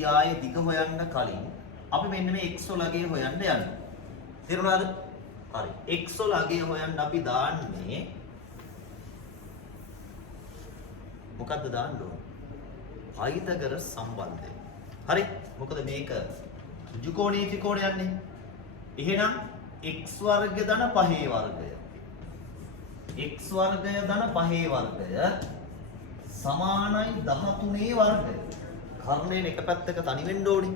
ජාය දිග හොයන්න කලින් අපි මෙන්න මේ x වල අගය හොයන්න යන්නේ. තේරුණාද? හරි. x වල අගය හොයන්න අපි දාන්නේ මොකද්ද දාන්න ඕන? පයිතගරස් සම්බන්ධය. හරි. මොකද මේක ඍජුකෝණීය ත්‍රිකෝණයක්නේ. එහෙනම් x වර්ග ධන 5 වර්ගය. x වර්ගය ධන 5 වර්ගය සමානයි 13 වර්ගය. කර්ණයෙන් එක පැත්තක තනි වෙන්න ඕනේ.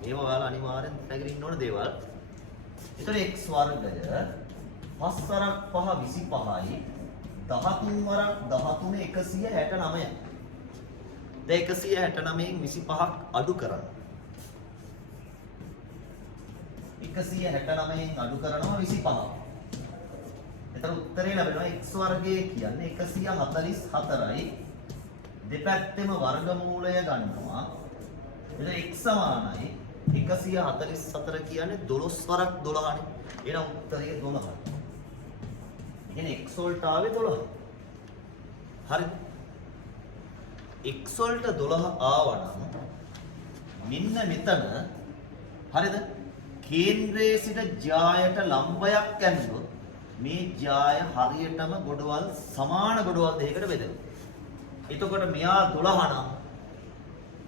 මේවා ඔයාලා අනිවාර්යෙන් නැගිටින්න ඕන දේවල්. ඒතර x වර්ගය 5 වරක් 5 25යි 13 වරක් 13 169යි. දැන් 169න් 25ක් අඩු කරන්න. 169න් අඩු කරනවා 25ක්. එතන උත්තරේ ලැබෙනවා x වර්ගය කියන්නේ 144යි. දෙපැත්තෙම වර්ගමූලය ගන්නවා. එතන x සමානයි 144 කියන්නේ 12 වරක් 12නේ. එහෙනම් උත්තරේ 12යි. කියන්නේ x වලට ආවේ 12. හරිද? x වලට 12 ආවනම් මෙන්න මෙතන හරිද? කේන්ද්‍රයේ සිට ජායට ලම්බයක් ඇන්දොත් මේ ජාය හරියටම ගොඩවල් සමාන ගොඩවල් දෙකකට බෙදෙනවා. එතකොට මෙයා 12 නම්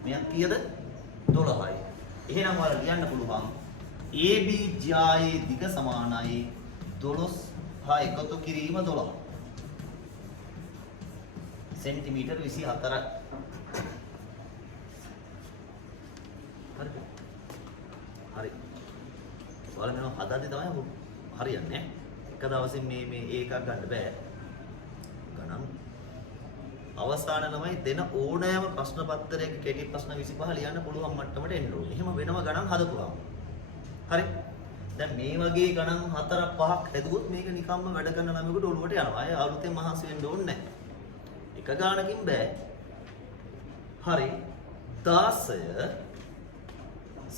මෙයා කීයද? 12යි. එහෙනම් ඔයාලා ලියන්න පුළුවන් AB ජායේ දිග සමානයි 12 හා එකතු කිරීම 12. සෙන්ටිමීටර් 24ක්. හරිද? හරි. ඔයාලා මේව හදද්දි තමයි හරියන්නේ. එක දවසින් මේ ඒකක් ගන්න බෑ. ගණන් අවසාන ළමයි දෙන ඕනෑම ප්‍රශ්න පත්‍රයක කෙටි ප්‍රශ්න 25 ලියන්න පුළුවන් මට්ටමට එන්න ඕනේ. එහෙම වෙනම ගණන් හදපුවාම. හරි. දැන් මේ වගේ ගණන් 4ක් 5ක් හැදුවොත් මේක නිකම්ම වැඩ කරන ළමයෙකුට ඔළුවට යනවා. අය අලුතෙන් මහන්සි වෙන්න ඕනේ නැහැ. එක ගානකින් බෑ. හරි. 16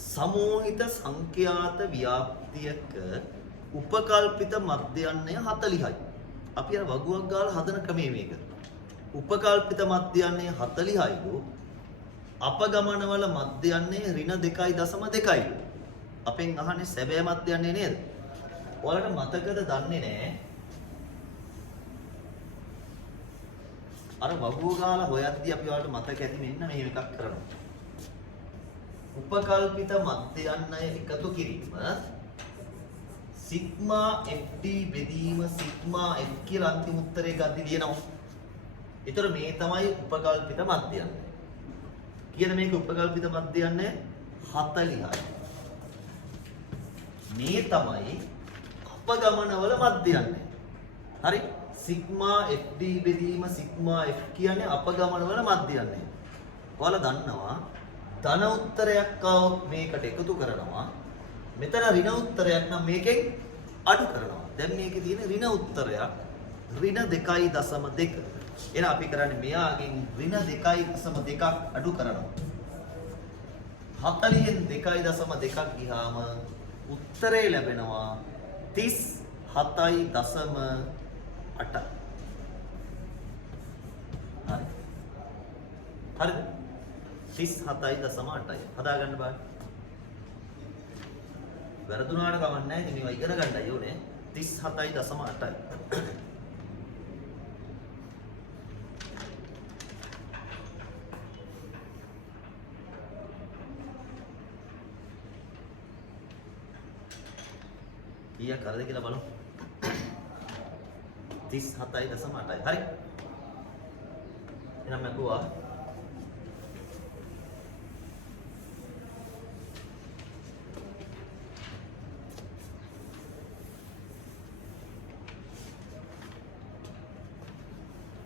සමෝහිත සංඛ්‍යාත ව්‍යාප්තියක උපකල්පිත මධ්‍යයන්ය 40යි. අපි අර වගුවක් ගාලා හදන ක්‍රමය මේක. උපකල්පිත මධ්‍යයන්ය 40යිලු අපගමනවල මධ්‍යයන්ය ඍණ 2.2යි. අපෙන් අහන්නේ සැබෑ මධ්‍යයන්ය නේද? ඔයාලට මතකද දන්නේ නැහැ. අර වගුව ගාලා හොයද්දී අපි ඔයාලට මතක ඇති මෙන්න මෙහෙම එකක් කරනවා. උපකල්පිත මධ්‍යයන්ය එකතු කිරීම සිග්මා FD බෙදීම සිග්මා F කියලා අන්තිම උත්තරේ ගද්දි දිනනවා. ඒතර මේ තමයි උපකල්පිත මධ්‍යයන්ය. කීයද මේක උපකල්පිත මධ්‍යයන්ය? 40යි. මේ තමයි අපගමනවල මධ්‍යයන්ය. හරි? සිග්මා FD බෙදීම සිග්මා F කියන්නේ අපගමනවල මධ්‍යයන්ය. ඔයාලා දන්නවා ධන උත්තරයක් ආවොත් මේකට එකතු කරනවා. මෙතන ඍණ උත්තරයක් නම් මේකෙන් අඩු කරනවා. දැන් මේකේ තියෙන ඍණ උත්තරයක් ඍණ 2.2. එහෙනම් අපි කරන්නේ මෙයාගෙන් ඍණ 2.2ක් අඩු කරනවා. 40න් 2.2ක් ගියාම උත්තරේ ලැබෙනවා 37.8. හරි. හරිද? 37.8යි. හදාගන්න බෑ. වැරදුනාට කමක් නැහැ. ඉතින් මේවා ඉගෙන ගන්නයි ඕනේ. 37.8යි. කීයක් කරද කියලා බලමු. 37.8යි. හරි. එහෙනම් මම කිව්වා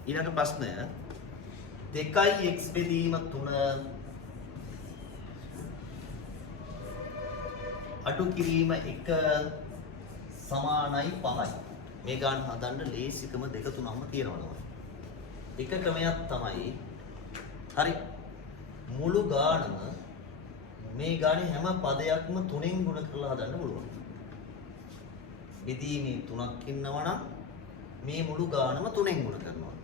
ඊළඟ ප්‍රශ්නය 2x බෙදීම 3 අඩු කිරීම 1 සමානයි 5යි. මේ ගාන හදන්න ලේසිකම 2 3ක්ම තියෙනවා. එක ක්‍රමයක් තමයි හරි මුළු ගානම මේ ගානේ හැම පදයක්ම 3න් ගුණ කරලා හදන්න පුළුවන්. බෙදීමේ 3ක් ඉන්නවා නම් මේ මුළු ගානම 3න් ගුණ කරනවා.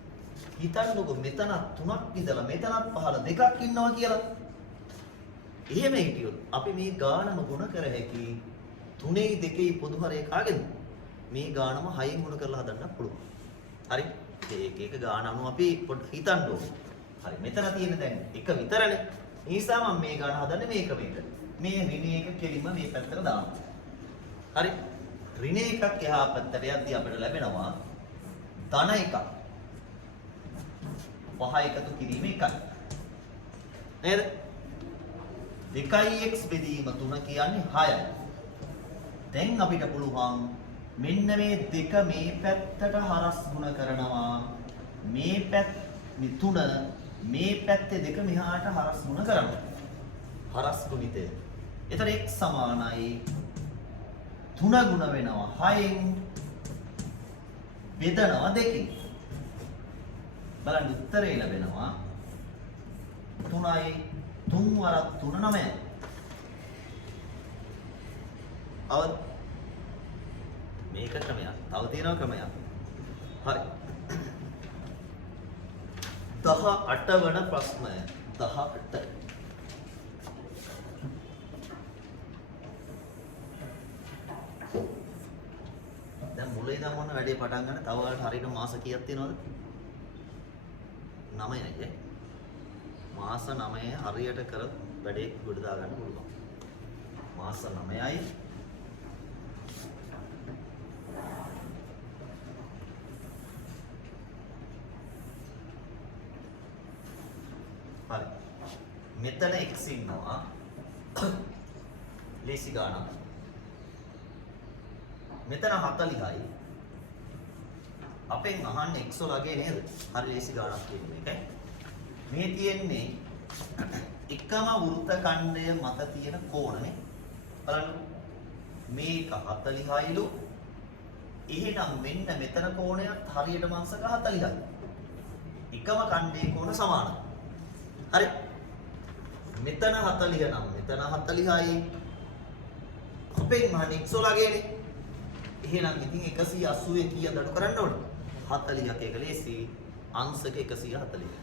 හිතන්නකො මෙතන 3ක් ඉඳලා මෙතනත් පහළ 2ක් ඉන්නවා කියලා. එහෙම හිටියොත් අපි මේ ගානම ගුණ කර හැකි 3 2 පොදු හරය කාගෙන්ද? මේ ගානම 6න් ගුණ කරලා හදන්න පුළුවන්. හරි? ඒක එක ගාන අනුව අපි පොඩ්ඩක් හිතන්න ඕනේ. හරි මෙතන තියෙන දැන් එක විතරනේ. ඒ නිසා මම මේ ගාන හදන්නේ මේක මේක. මේ ඍණ එක කෙලින්ම මේ පැත්තට දානවා. හරි? ඍණ එකක් එහා පැත්තට යද්දී අපිට ලැබෙනවා ධන එකක්. පහ එකතු කිරීම එකයි. නේද? 2x බෙදීම 3 කියන්නේ 6යි. දැන් අපිට පුළුවන් මෙන්න මේ දෙක මේ පැත්තට හරස් ගුණ කරනවා. මේ පැත්ත 3 මේ පැත්තේ දෙක මෙහාට හරස් ගුණ කරනවා. හරස් ගුණිතය. එතන x සමානයි 3 ගුණ වෙනවා 6න් බෙදනවා 2කින්. බලන්න උත්තරේ ලැබෙනවා 3යි 3 වරක් 3 9යි. අවුත් මේක ක්‍රමයක්. තව තියෙනවා ක්‍රමයක්. හරි. 18 වන ප්‍රශ්නය 18. දැන් මුලින් ඉඳන් මොන වැඩේ පටන් ගන්න තව වලට හරියට මාස කීයක් තියෙනවද? 9යි. මාස 9 හරියට කර වැඩේ ගොඩ දා ගන්න පුළුවන්. මාස 9යි හරි. මෙතන x ඉන්නවා. ලේසි ගානක්. මෙතන 40යි. අපෙන් අහන්නේ x වලගේ නේද? හරි ලේසි ගානක් කියන්නේ. මේ තියෙන්නේ එකම වෘත්ත ඛණ්ඩය මත තියෙන කෝණනේ. බලන්න. මේක 40යිලු. එහෙනම් මෙන්න මෙතන කෝණයත් හරියටම අංශක 40යි. එකම ඛණ්ඩයේ කෝණ සමානයි. හරි. මෙතන 40 නම් මෙතන 40යි. අපෙන් මහන්නේ x වලගේනේ. එහෙනම් ඉතින් 180 කීයද අඩු කරන්න ඕනේ? 40ක එක ලේසි. අංශක 140.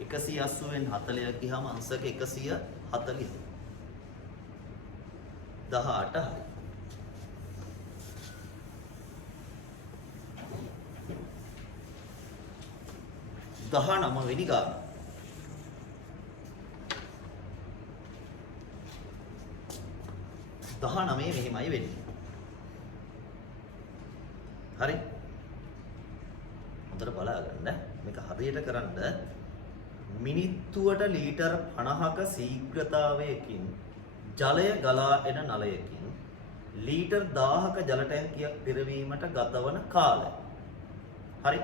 180න් 40 ගියාම අංශක 140. 18 හරි. 19 වෙනි ගාන. 19 මෙහෙමයි වෙන්නේ. හරි. හොඳට බලාගන්න. මේක හරියට කරන්න මිනිත්තුවට ලීටර් 50ක ශීඝ්‍රතාවයකින් ජලය ගලා එන නලයකින් ලීටර් 1000ක ජල ටැංකියක් පිරවීමට ගතවන කාලය. හරි.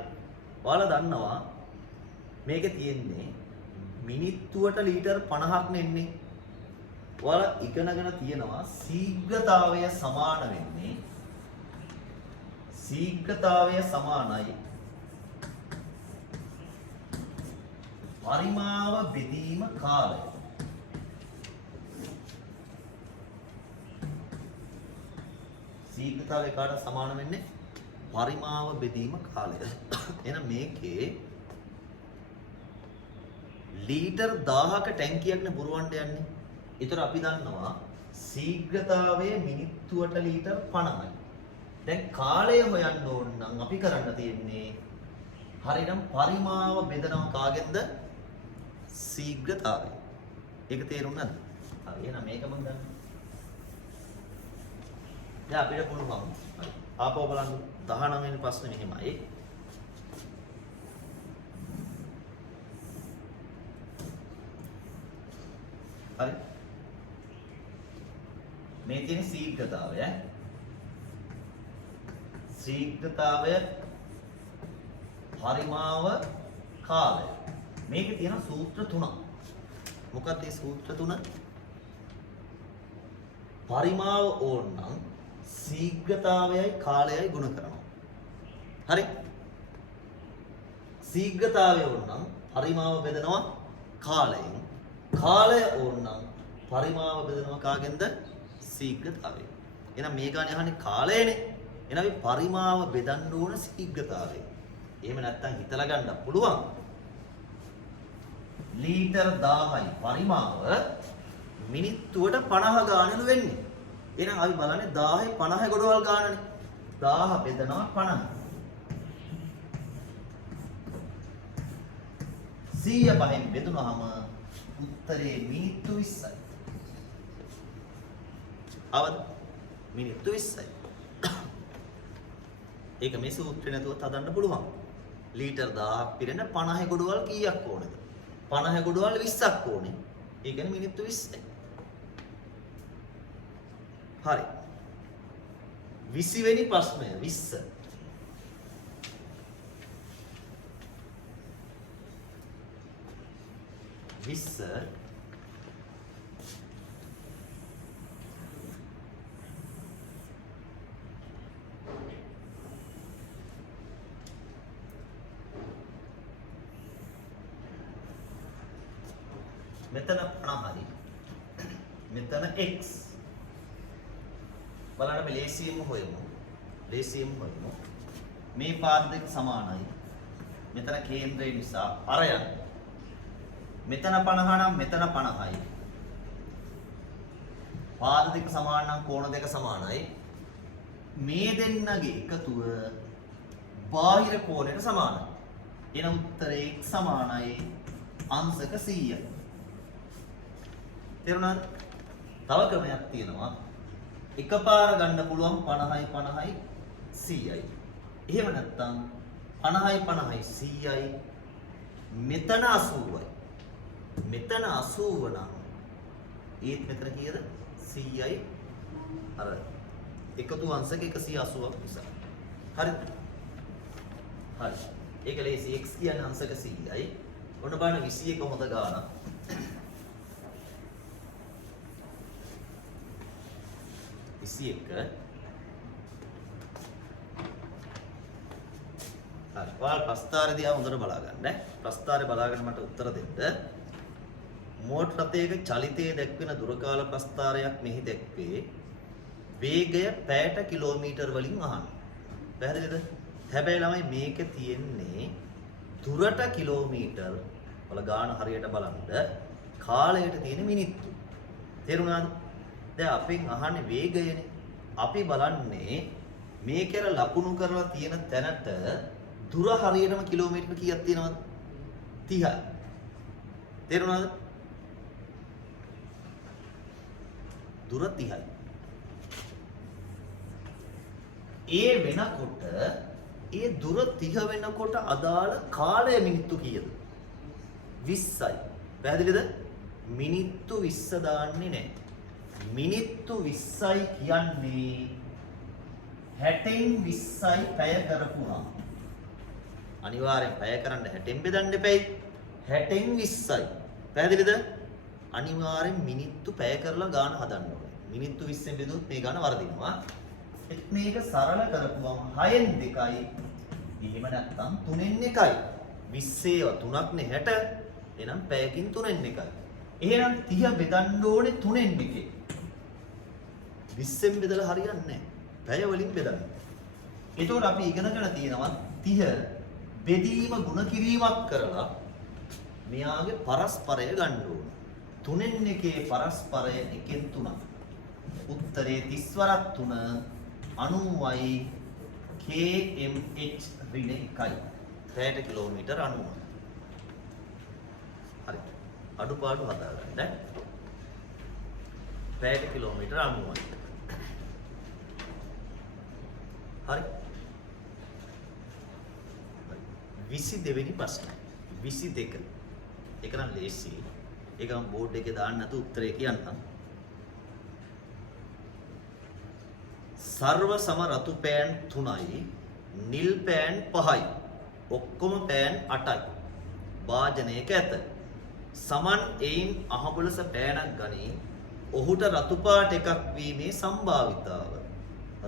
ඔයාලා දන්නවා මේකේ තියෙන්නේ මිනිත්තුවට ලීටර් 50ක් නෙන්නේ. ඔයාලා ඉගෙනගෙන තියෙනවා ශීඝ්‍රතාවය සමාන වෙන්නේ ශීඝ්‍රතාවය සමානයි පරිමාව බෙදීම කාලය. ශීඝ්‍රතාවය කාට සමාන වෙන්නේ? පරිමාව බෙදීම කාලය. එහෙනම් මේකේ ලීටර් 1000ක ටැංකියක්නේ පුරවන්න යන්නේ. ඒතර අපි දන්නවා ශීඝ්‍රතාවය මිනිත්තුවට ලීටර් 50යි. දැන් කාලය හොයන්න ඕන නම් අපි කරන්න තියෙන්නේ හරියටම පරිමාව බෙදනවා කාගෙන්ද? ශීඝ්‍රතාවය. ඒක තේරුණාද? හරි. එහෙනම් මේක මම දන්නවා. දැන් අපිට පුළුවන්. හරි. ආපහු බලන්න 19 වෙනි ප්‍රශ්නේ මෙහෙමයි. හරි. මේ තියෙන ශීඝ්‍රතාවය ශීඝ්‍රතාවය පරිමාව කාලය. මේකේ තියෙන සූත්‍ර තුනක්. මොකක්ද මේ සූත්‍ර තුන? පරිමාව ඕනනම් ශීඝ්‍රතාවයයි කාලයයි ගුණ කරනවා. හරි. ශීඝ්‍රතාවය ඕනනම් පරිමාව බෙදනවා කාලයෙන්. කාලය ඕනනම් පරිමාව බෙදනවා කාගෙන්ද? ශීඝ්‍රතාවයෙන්. එහෙනම් මේ ගානේ අහන්නේ කාලයනේ. එහෙනම් අපි පරිමාව බෙදන්න ඕන ශීඝ්‍රතාවයෙන්. එහෙම නැත්නම් හිතලා ගන්න පුළුවන්. ලීටර් 1000යි පරිමාව මිනිත්තුවට 50 ගානලු වෙන්නේ. එහෙනම් අපි බලන්නේ 1000 50 ගොඩවල් ගානනේ. 1000 බෙදනවා 50. 100 පහෙන් බෙදුනහම උත්තරේ මිනිත්තු 20යි. අවද මිනිත්තු 20යි. ඒක මේ සූත්‍රේ නැතුවත් හදන්න පුළුවන්. ලීටර් 1000ක් පිරෙන්න 50 ගොඩවල් කීයක් ඕනද? 50 ගොඩවල් 20ක් ඕනේ. ඒ කියන්නේ මිනිත්තු 20යි. හරි. 20 වෙනි ප්‍රශ්නය 20. මෙතන 50 මෙතන x බලන්න අපි ලේසියෙන්ම හොයමු. මේ පාද දෙක සමානයි. මෙතන කේන්ද්‍රය නිසා අරයන්. මෙතන 50 නම් මෙතන 50යි. පාද දෙක සමාන නම් කෝණ දෙක සමානයි. මේ දෙන්නගේ එකතුව බාහිර කෝණයට සමානයි. එනම් උත්තරේ x සමානයි අංශක 100යි. තේරුණාද? තව ක්‍රමයක් තියෙනවා. එකපාර ගන්න පුළුවන් 50යි 50යි 100යි. එහෙම නැත්නම් 50යි 50යි 100යි මෙතන 80යි. මෙතන 80 නම් ඒත් මෙතන කීයද? 100යි අර එකතු අංශක 180ක් නිසා. හරිද? හරි. ඒක ලේසි. x කියන්නේ අංශක 100යි. ඔන්න බලන්න 21 හොඳ ගානක්. හරි. ඔයාලා ප්‍රස්ථාරය දිහා හොඳට බලා ගන්න. ප්‍රස්ථාරය බලාගෙන මට උත්තර දෙන්න. මෝටර රථයක චලිතයේ දැක්වෙන දුරකාල ප්‍රස්ථාරයක් මෙහි දැක්වේ. වේගය පැයට කිලෝමීටර් වලින් අහන්න. පැහැදිලිද? හැබැයි ළමයි මේක තියෙන්නේ දුරට කිලෝමීටර් වල ගාන හරියට බලන්න කාලයට තියෙන මිනිත්තු. තේරුණාද? දැන් අපෙන් අහන්නේ වේගයනේ. අපි බලන්නේ මේකේර ලකුණු කරලා තියෙන තැනට දුර හරියටම කිලෝමීටර කීයක් තියෙනවද? 30යි. තේරුණාද? දුර 30යි. ඒ වෙනකොට ඒ දුර 30 වෙනකොට අදාළ කාලය මිනිත්තු කීයද? 20යි. පැහැදිලිද? මිනිත්තු 20 දාන්නේ නැහැ. මිනිත්තු 20යි කියන්නේ 60න් 20යි පැය කරපුවා. අනිවාර්යෙන් පැය කරන්න 60න් බෙදන්න එපැයි. 60න් 20යි. පැහැදිලිද? අනිවාර්යෙන් මිනිත්තු පැය කරලා ගාන හදන්න ඕනේ. මිනිත්තු 20ෙන් බෙදුවොත් මේ ගාන වර්ධිනවා. මේක සරල කරපුවම 6න් 2යි. එහෙම නැත්නම් 3න් 1යි. 20 ඒවා 3ක් නේ 60. එහෙනම් පැයකින් 3න් 1යි. එහෙනම් 30 බෙදන්න ඕනේ 3න් 1. 20ෙන් බෙදලා හරියන්නේ නැහැ. පැය වලින් බෙදන්න. එතකොට අපි ඉගෙනගෙන තියෙනවා 30 බෙදීම ಗುಣ කිරීමක් කරලා මෙයාගේ පරස්පරය ගන්න ඕන. 3න් 1 පරස්පරය 1න් 3. උත්තරේ 30 වරක් 3 90යි kmh ඍණ 1යි. පැයට කිලෝමීටර් 90. හරි. අඩුපාඩු හදාගන්න. පැයට කිලෝමීටර් 90යි. හරි. 22 වෙනි ප්‍රශ්නය. 22. ඒක නම් ලේසි. ඒක නම් බෝඩ් එකේ දාන්න නැතු උත්තරේ කියන්නම්. සර්ව සම රතු පෑන් 3යි, නිල් පෑන් 5යි. ඔක්කොම පෑන් 8යි. වාජනයක ඇත. සමන් එයින් අහඹලස පෑනක් ගනී. ඔහුට රතු පාට එකක් වීමේ සම්භාවිතාව.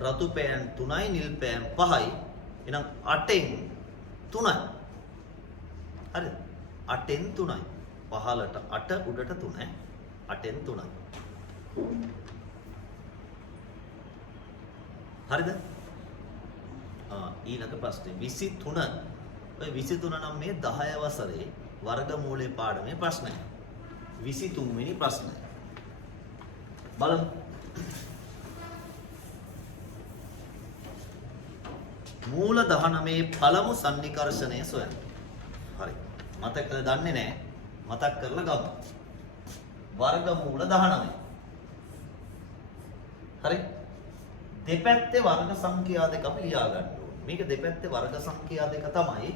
රතු පෑන් 3යි, නිල් පෑන් 5යි. එහෙනම් 8න් 3යි. හරිද? 8න් 3යි. පහළට 8 උඩට 3. 8න් 3යි. හරිද? ඊළඟ ප්‍රශ්නේ 23. ඔය 23 නම් මේ 10 වසරේ වර්ගමූලයේ පාඩමේ ප්‍රශ්නය. 23 වෙනි ප්‍රශ්නය. බලමු. මූල 19 පළමු සන්නිකර්ෂණය සොයන්න. හරි. මතකද දන්නේ නැහැ. මතක් කරලා ගමු. වර්ගමූල 19. හරි. දෙපැත්තේ වර්ග සංඛ්‍යා දෙක අපි ලියා ගන්න ඕනේ. මේක දෙපැත්තේ වර්ග සංඛ්‍යා දෙක තමයි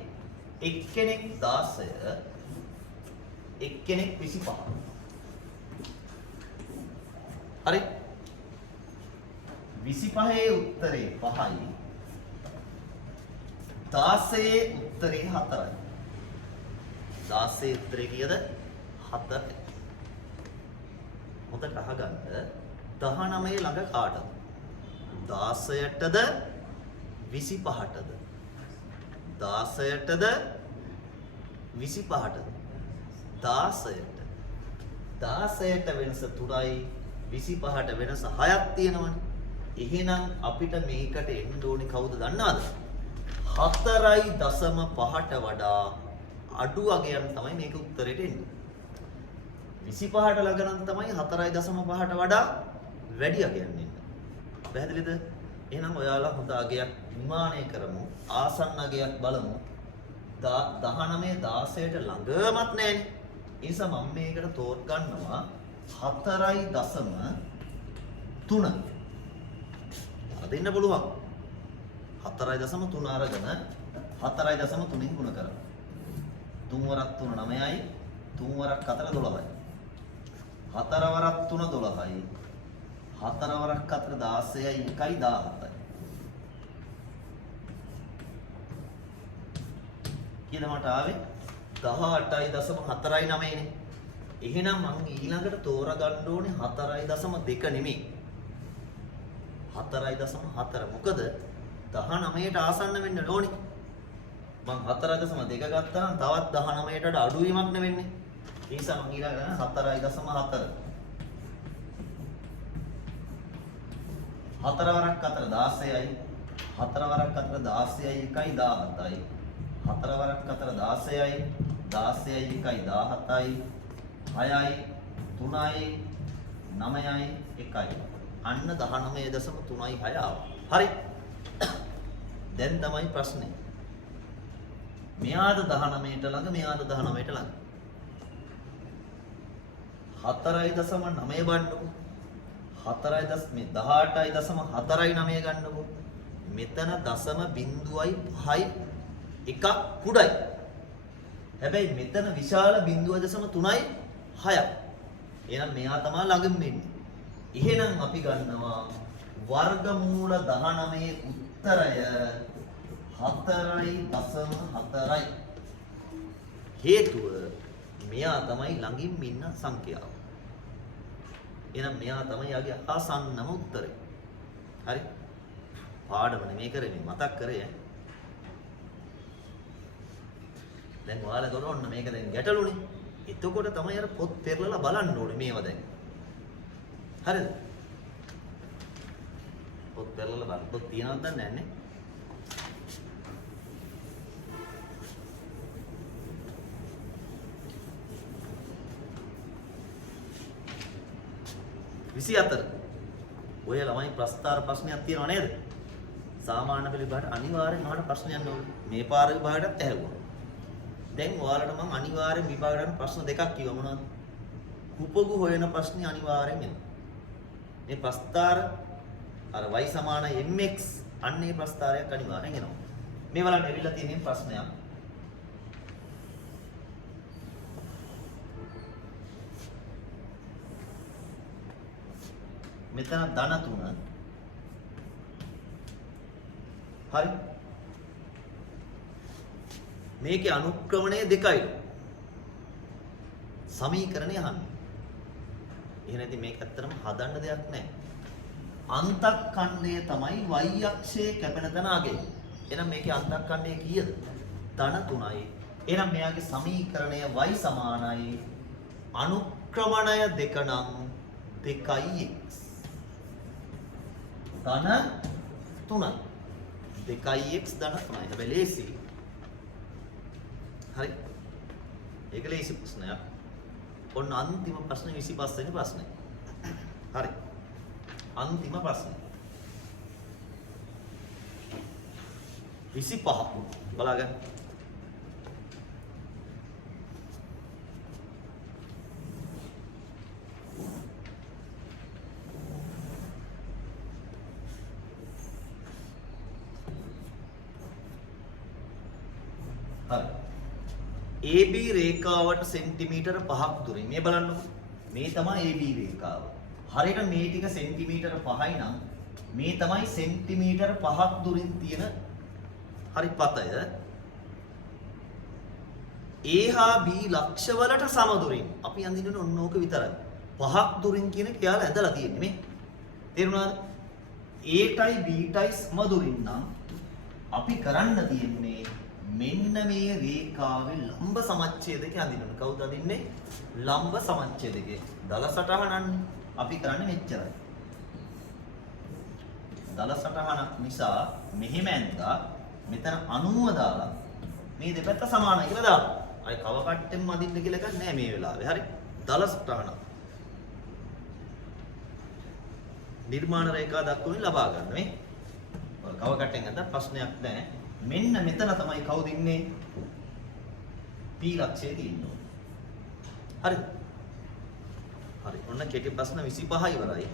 එක්කෙනෙක් 16 එක්කෙනෙක් 25. හරි. 25 උත්තරේ 5යි. 16 උත්තරේ 4යි. 16 උත්තරේ කීයද? 4යි. මොකද අහගන්න 19 ළඟ කාටද? 16ටද 25ටද? 16ටද 25ටද? 16ට. 16ට වෙනස 3යි 25ට වෙනස 6ක් තියෙනවනේ. එහෙනම් අපිට මේකට එන්න ඕනේ කවුද දන්නවද? 4.5ට වඩා අඩු අගයන් තමයි මේක උත්තරේට එන්නේ. 25ට ළඟ නම් තමයි 4.5ට වඩා වැඩි අගයන් එන්නේ. පැහැදිලිද? එහෙනම් ඔයාලා හොඳ අගයක් නිර්මාණය කරමු. ආසන්න අගයක් බලමු. 19 16ට ළඟමත් නැහැනේ. ඒ නිසා මම මේකට තෝර් ගන්නවා 4.3. අර දෙන්න පුළුවන්. 4.3 අරගෙන 4.3න් ගුණ කරමු. 3 වරක් 3 9යි 3 වරක් 4 12යි. 4 වරක් 3 12යි. 4 වරක් 4 16යි 1යි 17යි. කීයද මට ආවේ? 18.49 නේ. එහෙනම් මම ඊළඟට තෝරගන්න ඕනේ 4.2 නෙමෙයි. 4.4. මොකද 19ට ආසන්න වෙන්න ඕනේ. මම 4.2 ගත්තා නම් තවත් 19ට අඩු වීමක් නෙවෙන්නේ. ඒ නිසා මම ඊළඟට 4.4. 4 වරක් 4 16යි. 4 වරක් 4 16යි 1යි 17යි. 4 වරක් 4 16යි 16යි 1යි 17යි. 6යි 3යි 9යි 1යි. අන්න 19.3යි 6 ආවා. හරි. දැන් තමයි ප්‍රශ්නේ. මෙයාද 19ට ළඟ මෙයාද 19ට ළඟ. 4.9 බණ්ඩු. 18.49 ගන්නකො. මෙතන දශම බිංදුවයි 5යි එකක් කුඩයි. හැබැයි මෙතන විශාල 0.3යි 6ක්. එහෙනම් මෙයා තමයි ළඟින් වෙන්නේ. එහෙනම් අපි ගන්නවා වර්ගමූල 19 උත්තරය 4.4යි. හේතුව මෙයා තමයි ළඟින් ඉන්න සංඛ්‍යාව. එහෙනම් මෙයා තමයි යාගේ ආසන්නම උත්තරේ. හරි? පාඩම නෙමෙයි කරන්නේ මතක් කරේ. දැන් ඔයාලා දොන ඔන්න මේක දැන් ගැටලුනේ. එතකොට තමයි අර පොත් පෙරලලා බලන්න ඕනේ මේවා දැන්. හරිද? පොත් පෙරලලා බලන්න. පොත් තියනවද දන්නේ නැහැ නේ. ඔය ළමයි ප්‍රස්තාර ප්‍රශ්නයක් තියෙනව නේද? සාමාන්‍ය පෙළ විභාගයට අනිවාර්යෙන් මට ප්‍රශ්න යන්න ඕනේ. මේ පාර විභාගයටත් ඇහුවා. දැන් ඔයාලට මම අනිවාර්යෙන් විභාගයට ප්‍රශ්න දෙකක් කිව්වා මොනවද? උපගු හොයන ප්‍රශ්නේ අනිවාර්යෙන් එනවා. මේ ප්‍රස්තාර අර y සමාන mx අන්නේ ප්‍රස්තාරයක් අනිවාර්යෙන් එනවා. මේ වලට එවිලා තියෙන ප්‍රශ්නයක්. මෙතන ධන 3. හරි. මේකේ අනුක්‍රමණය 2යි. සමීකරණය අහන්න. එහෙනම් ඉතින් මේක ඇත්තටම හදන්න දෙයක් නැහැ. අන්තක්ඛණ්ඩය තමයි y අක්ෂයේ කැපෙන තැන අගය. එහෙනම් මේකේ අන්තක්ඛණ්ඩය කීයද? ධන 3යි. එහෙනම් මෙයාගේ සමීකරණය y සමානයි අනුක්‍රමණය 2 නම් 2x. ධන 3යි. 2x ධන 3යි. හැබැයි ලේසි. හරි. ඒක ලේසි ප්‍රශ්නයක්. ඔන්න අන්තිම ප්‍රශ්නේ 25 වෙනි ප්‍රශ්නේ. හරි. අන්තිම ප්‍රශ්න. 25 බලාගන්න. හරි. AB රේඛාවට සෙන්ටිමීටර 5ක් දුරින් මේ බලන්නකො. මේ තමයි AB රේඛාව. හරියට මේ ටික සෙන්ටිමීටර 5යි නම් මේ තමයි සෙන්ටිමීටර 5ක් දුරින් තියෙන හරි පතය. A හා B ලක්ෂ වලට සම දුරින් අපි අඳින්නේ ඔන්න ඕක විතරයි. 5ක් දුරින් කියන කියලා ඇඳලා තියෙන්නේ මේ. තේරුණාද? A ටයි B ටයි සම දුරින් නම් අපි කරන්න තියෙන්නේ මෙන්න මේ රේඛාවේ ලම්බ සමච්ඡේදකේ අඳින්න. කවුද අඳින්නේ? ලම්බ සමච්ඡේදකේ. දල සටහනන්නේ. අපි කරන්නේ මෙච්චරයි. දල සටහනක් නිසා මෙහෙම ඇඳලා මෙතන 90 දාලා මේ දෙපැත්ත සමානයි කියලා දාන්න. අය කව කට්ටෙන්ම අඳින්න කියලා එකක් නැහැ මේ වෙලාවේ. හරි. දල සටහන. නිර්මාණ රේඛා දක්වමින් ලබා ගන්න මේ. කව කට්ටෙන් අඳ ප්‍රශ්නයක් නැහැ. මෙන්න මෙතන තමයි කවුද ඉන්නේ? P ලක්ෂයේ තියෙන්නේ. හරිද? හරි. ඔන්න කෙටි ප්‍රශ්න 25 ඉවරයි.